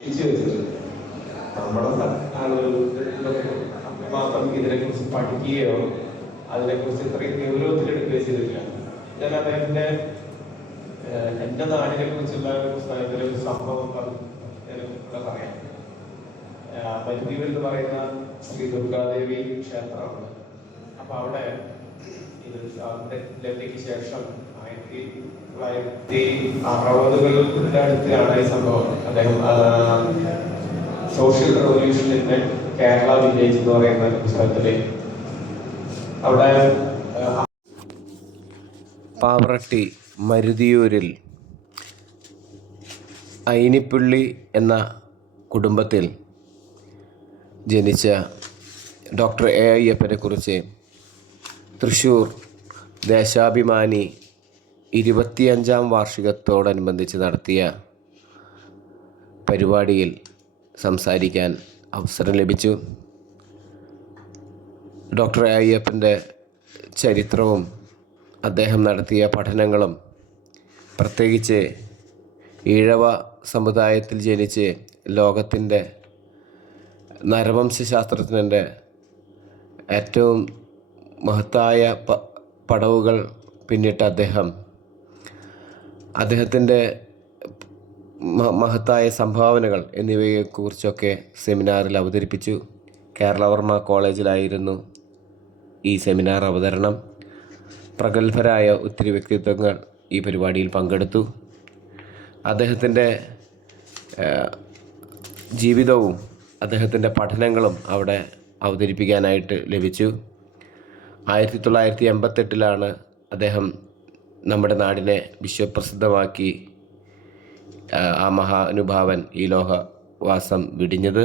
തിരിച്ചു വെച്ചിട്ടുണ്ട്. നമ്മുടെ ആളുകൾ മാത്രം ഇതിനെക്കുറിച്ച് പഠിക്കുകയോ അതിനെക്കുറിച്ച് ഇത്രയും ഗൗരവത്തിലെടുക്കുകയോ ചെയ്തിട്ടില്ല. ഞാൻ അദ്ദേഹത്തിന്റെ എൻ്റെ നാടിനെ കുറിച്ചുള്ള ഒരു പുസ്തകത്തിലെ ഒരു സംഭവം ഇവിടെ പറയാം. മരുദീപ് എന്ന് പറയുന്ന ശ്രീ ദുർഗാദേവി ക്ഷേത്രമാണ്. അപ്പൊ അവിടെ ഇത് ലബ്ധിക്ക് ശേഷം 1960കളുടെ അടുത്താണ് ഈ സംഭവം. അദ്ദേഹം സോഷ്യൽ റെവല്യൂഷനിന്റെ കേരള വില്ലേജ് എന്ന് പറയുന്ന പുസ്തകത്തില് അവിടെ പാവറട്ടി മരുതിയൂരിൽ ഐനിപ്പള്ളി എന്ന കുടുംബത്തിൽ ജനിച്ച ഡോക്ടർ എ അയ്യപ്പനെ കുറിച്ച് തൃശ്ശൂർ ദേശാഭിമാനി 25ാം വാർഷികത്തോടനുബന്ധിച്ച് നടത്തിയ പരിപാടിയിൽ സംസാരിക്കാൻ അവസരം ലഭിച്ചു. ഡോക്ടർ എ അയ്യപ്പൻ്റെ ചരിത്രവും അദ്ദേഹം നടത്തിയ പഠനങ്ങളും, പ്രത്യേകിച്ച് ഈഴവ സമുദായത്തിൽ ജനിച്ച് ലോകത്തിൻ്റെ നരവംശാസ്ത്രത്തിൻ്റെ ഏറ്റവും മഹത്തായ പടവുകൾ പിന്നിട്ട അദ്ദേഹത്തിൻ്റെ മഹത്തായ സംഭാവനകൾ എന്നിവയെക്കുറിച്ചൊക്കെ സെമിനാറിൽ അവതരിപ്പിച്ചു. കേരളവർമ്മ കോളേജിലായിരുന്നു ഈ സെമിനാർ അവതരണം. പ്രഗത്ഭരായ ഒത്തിരി വ്യക്തിത്വങ്ങൾ ഈ പരിപാടിയിൽ പങ്കെടുത്തു. അദ്ദേഹത്തിൻ്റെ ജീവിതവും അദ്ദേഹത്തിൻ്റെ പഠനങ്ങളും അവിടെ അവതരിപ്പിക്കാനായിട്ട് ലഭിച്ചു. 1988 അദ്ദേഹം നമ്മുടെ നാടിനെ വിശ്വപ്രസിദ്ധമാക്കി ആ മഹാനുഭാവൻ ഈ ലോകവാസം വെടിഞ്ഞത്.